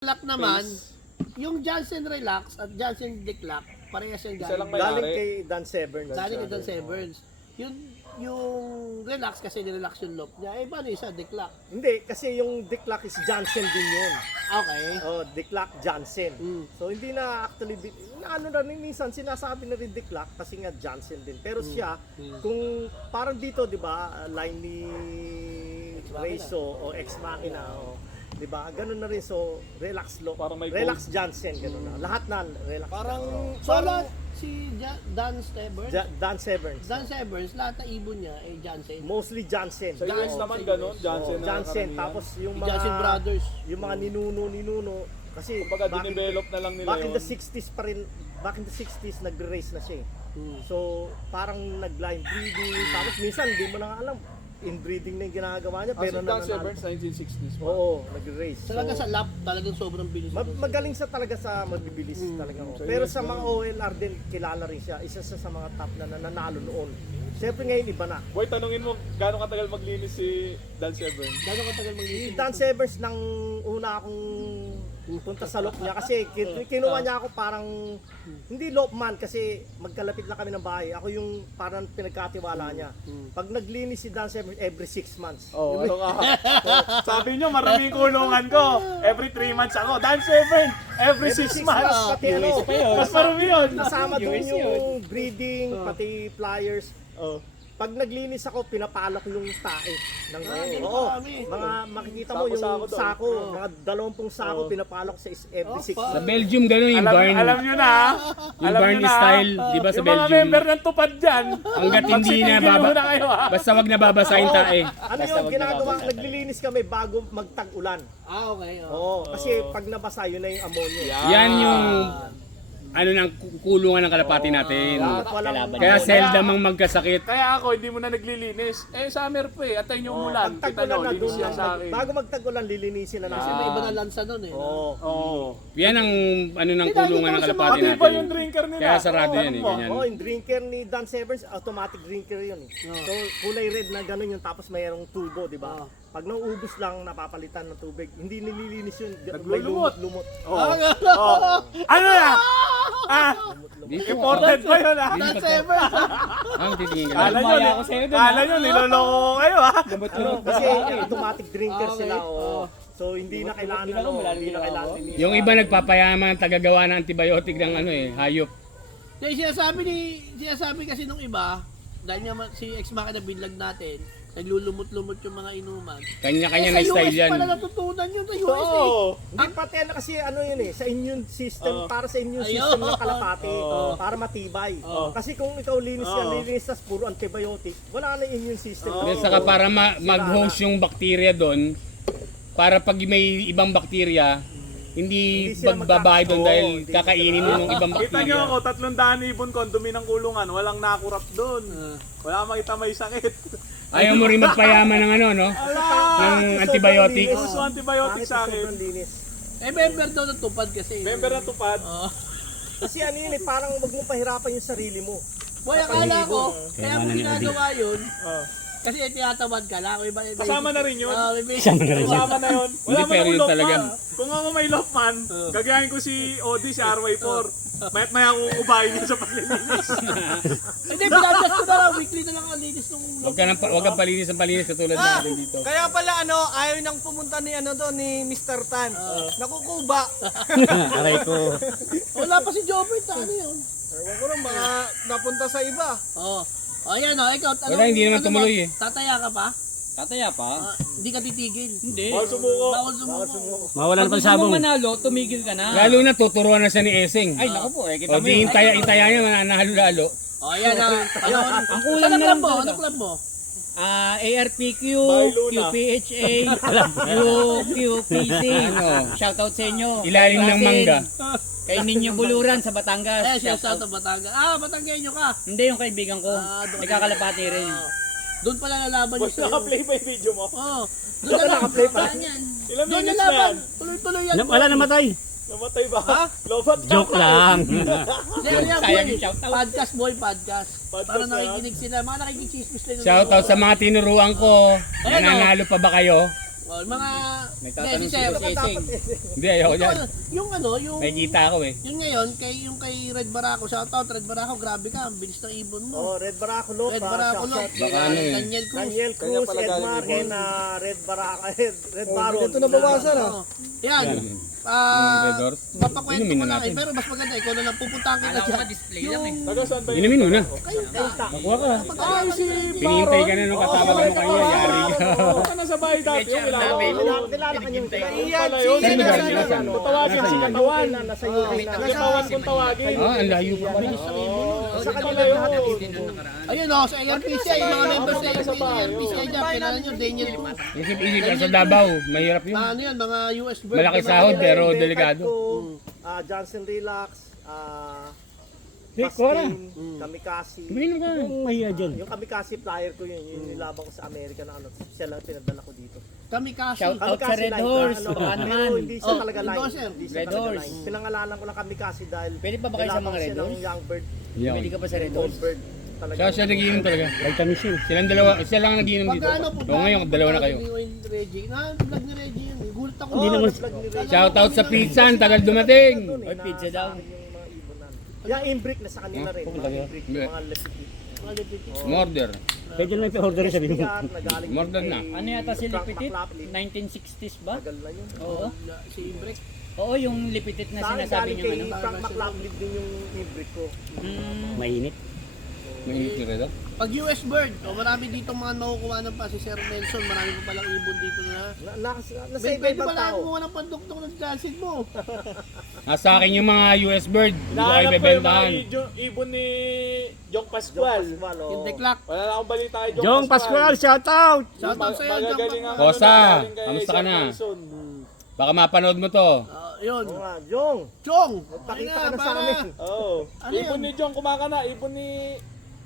Declac naman, yung Johnson Relax at Johnson Declac, parehas yung Isa lang galing. may Galing ari. kay Dan Severn. Galing kay Dan Severns. Yung Relax kasi nirelax yung loop niya. Eh, paano isa? Declac. Hindi, kasi yung Declac is Johnson din yun. Okay. Oh, Declac Johnson. Mm. So hindi na actually, ano na rin, minsan sinasabi na rin Declac kasi nga Johnson din. Pero siya, kung parang dito, di ba, line ni Reyso o Ex Machina, di ba, ganun na rin. So, relax look. Parang may Relax Johnson, ganun na. Lahat na, relax. Parang, so lahat, si Dan Severns, Dan Severn. Dan Severns, lahat na ibon niya ay Johnson. Mostly Johnson. Sa US naman ganun, Johnson na Johnson. karamihan. Tapos yung Si mga Johnson Brothers. yung mga ninuno kasi Kumbaga, dinevelop na lang nila back in yun. the 60s pa rin, back in the 60s nagre-race na siya. Hmm. So parang nag-line breeding, tapos minsan hindi mo na alam inbreeding na yung ginagawa niya, Pero pero Dan nananalo. Severns, 1960s pa. Oo, nag-race. Talaga sa lap, talagang sobrang bilis. Magaling sa talaga sa magbibilis talaga. Sa Pero US sa mga OLR din kilala rin siya. Isa sa mga top na nananalo noon. Siyempre ngayon iba na. Boy, tanungin mo, gaano katagal maglinis si Dan Severns? Gano'ng katagal Si mag-iisip? Dan Severs nang una akong punta sa loop niya kasi kinuha niya ako parang hindi loop man kasi magkalapit lang kami ng bahay. Ako yung parang pinagkatiwala niya. Pag naglinis si Dan Severs every 6 months. Oh, ano ka? Sabi nyo, maraming kulungan ko. Every 3 months ako. Dan Severns, every 6 months. Pati ano, Mas marami yun. kasama doon yung breeding, pati flyers. Pag naglinis ako, pinapalak yung tae ng ganun oo. marami. Mga makikita mo yung Sako-sako doon. sako, mga 20 sako pinapalak sa every 6 pa. Sa Belgium, gano'n yung barn. Alam nyo na, Yung alam barn nyo na, style, di ba sa yung mga Belgium? member ng tupad dyan, Hanggat hindi na magsitigil baba. muna kayo, ha? Basta wag nababasa yung tae. Ano yung ginagawa? Naglilinis kami bago magtag-ulan. Ah, okay. Oo, kasi pag nabasa, yun na yung ammonia. Yan yung ano ng kulungan ng kalapati natin. Walang Kaya seldom ang magkasakit. Kaya ako, hindi mo na naglilinis. Eh, summer pa eh. Atay nyo umulan. Pag Kita tag-ulan nyo, na linis doon yan lang. sa akin. Bago magtag-ulan, lilinisin na Kasi natin. may iba na lansa nun eh. Oo. Oo. Yan ang ano ng kulungan ng kalapati Pati natin. ba yung drinker nila? Kaya sarado Oo, yan alam eh, mo. ganyan. Oh, yung drinker ni Dan Severs, automatic drinker yun. So, kulay red na gano'n yun, tapos mayroong tubo, di ba? Pag nauubos lang, napapalitan ng tubig. Hindi nililinis yun. May Naglulumot. lumot. Oo. Oo. Ano na? Ah, important pa yun, ha? Dan Severns. Ang titingin ka Kala lang. nyo, kala nyo, niloloko ko kayo, ha? Ano, kasi automatic drinker sila. Oh. So, hindi na kailangan hindi na kailangan linisin. Yung iba nagpapayaman, tagagawa ng antibiotic ng ano eh, hayop. Yung sinasabi kasi nung iba, dahil nga si Ex Machina binlag natin, naglulumot-lumot yung mga inuman. Kanya-kanya na sa style US yan. pala natutunan yun sa US eh. Oo. Hindi pati ano kasi ano yun eh, sa immune system, para sa immune Ayun. system ng kalapati, para matibay. Kasi kung ikaw linis yan, linis tas puro antibiotic, wala na immune system. Then saka para mag-host yung bakterya doon, para pag may ibang bakterya, hindi Hindi sila magbabahay doon dahil hindi kakainin mo ng ibang Kita nyo bakterya. ako, 300 ibon ko, ang dumi ng kulungan, walang nakurap doon. Wala makita may sakit. Ayaw mo rin magpayaman ng ano, no? Ng antibiotic. Gusto antibiotic sa akin. Sobrang linis. Eh, member daw ng tupad kasi. Member ng tupad. Oo. Kasi ano yun eh, parang wag mo pahirapan yung sarili mo. Boy, akala ko, kaya mo ginagawa yun, Oh. kasi tinatamad ka lang. Kasama na rin yun. Kasama Kasama na yun. Wala Hindi, man pero akong yun talaga. Lopman. Kung ako may Lopman, gagayahin ko si Odi, si RY4. Mayat maya akong ubahin niya sa paglilinis. Hindi, pinadjust ko na lang. Weekly na lang ang linis nung... Wag kang palinis ang palinis katulad natin dito. Kaya pala ayaw nang pumunta ni ni Mr. Tan. Nakukuba. Aray ko. Wala pa si Jobert, ano yun? Ewan ko rin, baka napunta sa iba. Oo. Oh, ayan o, ikaw. Wala, hindi naman tumuloy eh. Tataya ka pa? Tataya pa? Hindi ka titigil. Hindi. Bawal sumuko. Bawal sumuko. Mawalan Pag gusto mong manalo, tumigil ka na. Lalo na tuturuan na siya ni Eseng. Ay, naku po, kita O mo di yun. intaya niya, mananalo lalo. Oh, ayan na. Ang kulang na Ano lang club mo? talaga. Ano club mo? ARPQ, Bailuna. QPHA, QPC. Shoutout sa inyo. Ilalim ng Klasin. mangga. Kay Ninyo Buluran sa Batangas. Eh, siya sa Shoutout. Batangas. Batanggenyo ka. Hindi, yung kaibigan ko. Doon. Nagkakalapati rin. Doon pala nalaban niyo Boss, sa'yo. naka-play pa yung video mo. Oo. Doon ka naka-play pa. Ilang Doon minutes na nalaban. yan? Tuloy-tuloy yan. Wala namatay. Namatay ba? Lobat na. Joke lang. Sayang yung shoutout. Podcast boy, podcast. Podcast Para na yan. nakikinig sila. Mga nakikichismis lang. Shoutout sa mga tinuruan ko. Ayan, Nananalo pa ba kayo? Oh, mga... Nagtatanong Hindi, si sir. Seseng. Hindi, ayoko yan. Yung ano, yung... May kita ako eh. Yung ngayon, kay Red Barako, shoutout Red Barako, grabe ka, ang bilis ng ibon mo. Oh, Red Barako Lop. Red Barako, no? Baka ano eh. Daniel Cruz. Daniel Cruz, Edmar, and Red Barako. Red Baron. Ito nabawasan ah. Oo. Yan. Yan. Yung Red Doors. Papakwento Inumin ko na lang eh, natin. pero mas maganda, ikaw na lang pupuntahan kita Alam ko dyan. display lang eh. Taga saan ba yun? Inumin muna. Kayo ka. Nakuha ka. Ay, si Pinihintay ka na nung kasama mo kanya. Yari ka. Oo, ka na sa bahay dati. Yung kilala ko. Kilala ka niyo. Pala yun. Saan ba Saan galing? yun? Nasaan? Patawagin si Katawan. Nasa UK na. Katawan kung tawagin. Ah, ang layo pa pala. Sa kanila lahat. Ayun o, sa ARPCI, mga members sa ARPCI dyan, kailangan nyo, Daniel Cruz. Isip-isip ka sa Davao. Mahirap yun. Ano yan, mga US bird. Malaki sahod pero delikado. Johnson Relax, Cora. Pastin, Kamikasi. Tumingin ka. Ang mahiya dyan. Yung Kamikasi flyer ko yun, yung nilabang ko sa Amerika na ano, siya lang pinadala ko dito. Kami kasi. Shout out sa Red Horse. Baka Pero naman. hindi siya Oh, talaga line. endorser. Hindi siya Red talaga Horse. line. Pinangalanan ko lang Kamikasi dahil Pwede pa ba kayo sa nilabang mga Red siya ng Horse? young bird, Pwede ka pa sa Red old Horse? bird. Talaga. Siya nagiinom talaga. Vitamin C. Silang dalawa, siya lang nagiinom dito. Pagka ano, O ngayon, dalawa na kayo. Reggie. Vlog ni Reggie yun. Gulat ako. Hindi naman vlog ni Ray. Shout out sa pizza, ang tagal dumating. Oy, pizza daw. Yung mga ibonan. Yung imbrick na sa kanila rin. Mga imbrick, Hindi. mga lepiti. Murder. Pwede na i-order sa binyo. Yan, nagaling More din na. kay Ano yata si Frank Lipitit? McLaughlin. 1960s ba? Tagal na yun. Oo. Si Imbrek. Oo, yung Lipitit na Sa akin, sinasabi galing niyo kay ano. Frank McLaughlin din yung imbrick ko. Mainit. Mainit ni Redo. Pag US bird, marami dito mga nakukuha ng pa si Sir Nelson. Marami pa palang ibon dito na. Nasa Pwede iba-ibang pala tao. kumuha ng panduktok ng gasid mo. Nasa akin yung mga US bird. Hindi ko kayo Nahanap ko yung mga bebentahan. ibon ni Jong Pascual. Yung deklak. Wala na akong balita kay Jong Pascual, shout out! Shout out sa'yo, John Magagaling ang Pascual. Kosa, galing kay kamusta ka Sir na? Nelson. Baka mapanood mo to. Yun. Oo nga, Jong, Chong! pakita Ayun ka na sa para- amin. Oo. Ano Ibon yun? ni Jong kumakana. Ibon ni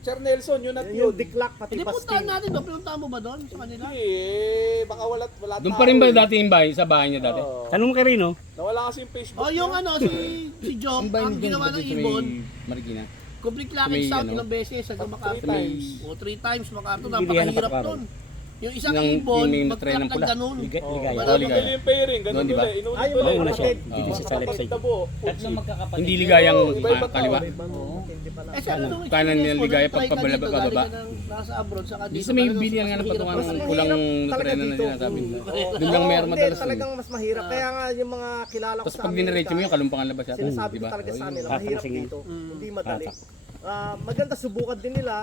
Sir Nelson. Yun at Yung yun. diklak, pati Hindi puntahan pasting. natin doon. Pinuntahan mo ba doon sa kanila? Eh, baka wala Doon pa rin ba dati yung bahay? Sa bahay niya dati? Oo. Tanong mo kay Rino. Nawala kasi yung Facebook. O yung ano, si Jom, ang ginawa ng ibon, Marikina. complete May lucky sound ano? ilang beses hanggang MacArthur. Three times. O 3 times MacArthur. Hindi yan Napakahirap napakaroon. doon. Yung isang Yung ibon, may tren mag-track ng ng pula. ganun. Ligaya. Wala ligaya. Nabili yung pairing. Ganun Doon, di ba? ulit. Inulit Ay, yung ulit. mga Mauna siya. kapatid. Dito siya sa left side. Tabo. Tatlong magkakapatid. Hindi ligayang Iba-iba kaliwa. Oo. Hindi pala. Eh, sir, nung Kanan experience niya, mo, ligaya nag-try ka pagpababa, dito, pababa. galing ka ng nasa abroad, saka Di dito sa may talagang bilihan nga ng mas patungan mahirap. ng pulang talaga tren na dito. sinasabi nila. Oo. Doon lang meron Oo, madalas hindi, yun. talagang mas mahirap. Kaya nga yung mga kilala ko Tapos sa pag diniretso mo yun, kalumpangan labas yata. sinasabi Di ko ba? talaga sa Oh, kanila, yun. mahirap Tatasingin. dito. Hindi madali. Maganda subukan din nila.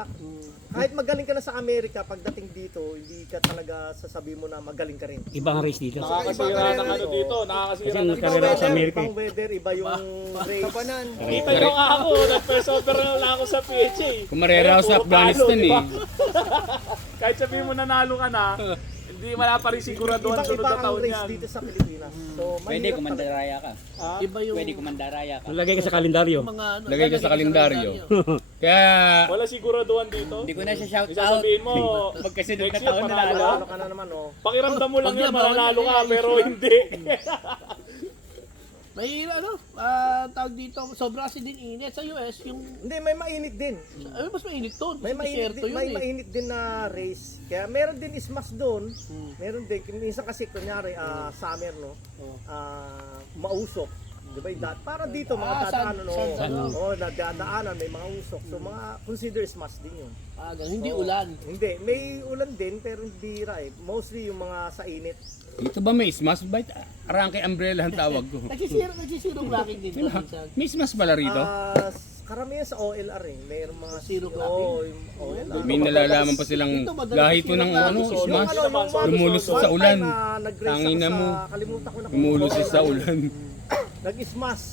Kahit magaling ka na sa Amerika, pagdating dito, hindi ka talaga sasabihin mo na magaling ka rin. Ibang race dito. Nakakasira ng ano dito. Nakakasira Kasi ng nagkarera ako sa Amerika eh. Ibang weather, iba yung race. Kapanan. Kita nyo nga ako. Nag-first over na lang ako sa PHA. Kumarera ako sa Puro Afghanistan talo, di ba? eh. Kahit sabihin mo nanalo ka na, hindi wala pa rin siguraduhan sunod Ibang-iba na ang taon race yan. dito sa Pilipinas. So, Pwede mahirap talaga. kumandaraya ka. Iba yung Pwede kumandaraya ka. Lagay ka sa kalendaryo. mga ano. Lagay ka sa kalendaryo. Kaya, Wala siguraduhan dito. Hindi ko na siya shout out. Isasabihin mo, Magkasunod na next year taon na panalo lalo. Ano ka na naman, oh. pakiramdam mo lang Wag yun, na, bawal mananalo na ka, yan. pero hindi. May ano, tawag dito, sobra kasi din init sa US, yung Hindi, may mainit din. mas mainit doon. May mainit din, may mainit din na race. Kaya meron din ismas doon. Meron din minsan kasi kunyari summer no. Mausok. 'Di ba? Para dito mga dadaanan no. Oh, dadaanan may mga usok. So mga consider ismas din 'yun. Hindi ulan. Hindi, may ulan din pero hindi bira eh. Mostly yung mga sa init. dito ba may smash bite? Arangke umbrella ang tawag ko. Nagsisirong laking din doon minsan. May smash pala rito? Karamihan sa OLR eh. Mayroong mga Zero oh, yung OLR. May nalalaman pa silang Dito, madalas lahito ng sila ano, lagi. smash. Yung Lumulusot one sa time ulan. na nag-race Tangin ako na mo. kalimutan ko na kung Lumulusot ano sa yun. ulan. Nag-smash.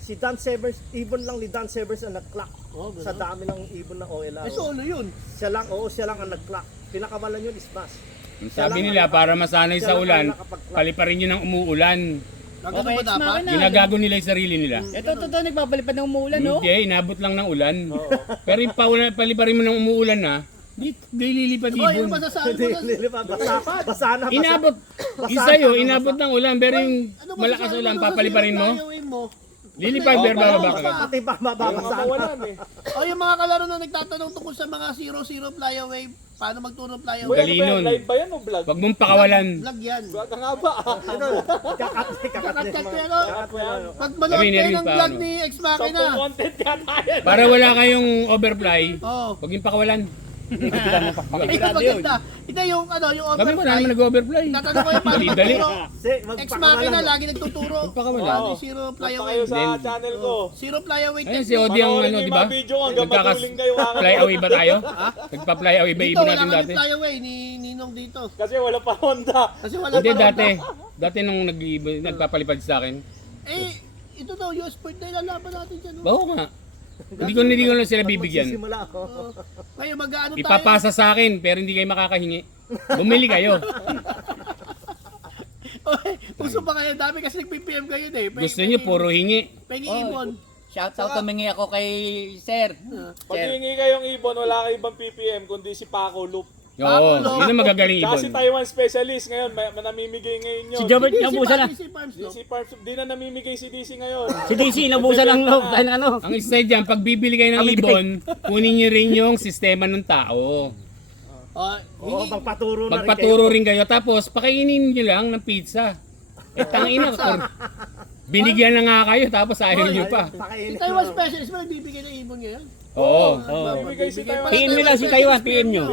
Si Dan Severs, ibon lang ni Dan Severs ang nag-clock Ganun. sa dami ng ibon na OLR. Eh, solo yun. Siya lang ang nag-clock. Pinakawalan yun, smash. Ang sabi nila para masanay sa ulan, paliparin nyo ng umuulan. Ganun Okay, ba dapat? smack na. Ginagago nila yung sarili nila. Ito, totoo, nagpapalipad ng umuulan, no? Hindi, inabot lang ng ulan. Pero yung paliparin mo ng umuulan na, di lilipad Oh, yung ibon. masasabi mo na, Basa na. Inabot. Isa yun, inabot ng ulan. Pero yung ano malakas masasabi ulan, mo sa papaliparin mo. flyaway mo? Lilipad, pero bababa ka. Pati ba mababasa na. Mawalan eh. O yung mga kalaro na nagtatanong tungkol sa mga 0-0 flyaway, paano magturo ng flyaway. Kuya, ano ba Galing yan? nun. Live ba yan o vlog? Wag mong pakawalan. Vlog yan. Vlog ka nga ba? Kakat Kakat din. ko yan, oh. Kakat ko yan. Pag manood Sabi, kayo narinig ng pa, vlog ano? ni Ex 10 Machina. content ka tayo. Para wala kayong overfly, Oh. wag yung pakawalan. Ito maganda. Ito yung ano, yung Kami mo na naman overfly. nag-overfly. Tatanong ko yung paano Dali. magturo. Si, Ex Machina lagi nagtuturo. Magpakawala. Ano, zero Punta flyaway. kayo sa Then- channel ko. Zero flyaway Ayun si technique. Odi ang Panoorin ano, niyo di yung ba? mga video hanggang matuling kayo Fly away ba tayo? Nagpa-fly away ba Dito ibon wala natin kami dati? flyaway ni Ninong dito. Kasi wala pa Honda. Kasi wala Hindi pa ron. dati. Dati nung nagpapalipad sa akin. Eh, ito daw, US bird na ilalaban natin dyan. Oh. Oo nga. Hindi ko na sila bibigyan. Magsisimula ako. Ngayon, mag-ano tayo? Ipapasa sa akin pero hindi kayo makakahingi. Bumili kayo. Oy, uso pa kayo, dami kasi nag-PPM kayo eh. Gusto niyo puro hingi. Pengi ibon. Shoutout tumingi ako kay Sir. Pag hihingi kayong ibon, wala kayo ibang PPM kundi si Paco Loop. Oo, yun ang magagaling Tsaka ibon. si Taiwan specialist ngayon, may namimigay ngayon yun. Si Jobert nabusan na. DC Farms, no? DC Farms, di na namimigay si DC ngayon. Si DC nabusan ng loob dahil ano. Ang style dyan, pag bibili kayo ng ibon, kunin nyo rin yung sistema ng tao. Oh, Oo, magpaturo na rin Magpaturo rin kayo, tapos pakainin nyo lang ng pizza. Eh, tangina ko. Binigyan na nga kayo, tapos ayaw nyo pa. si Taiwan Specialist ba nagbibigay ng ibon ngayon? Oo. Namimigay si Taiwan PM nyo lang si Taiwan, PM nyo.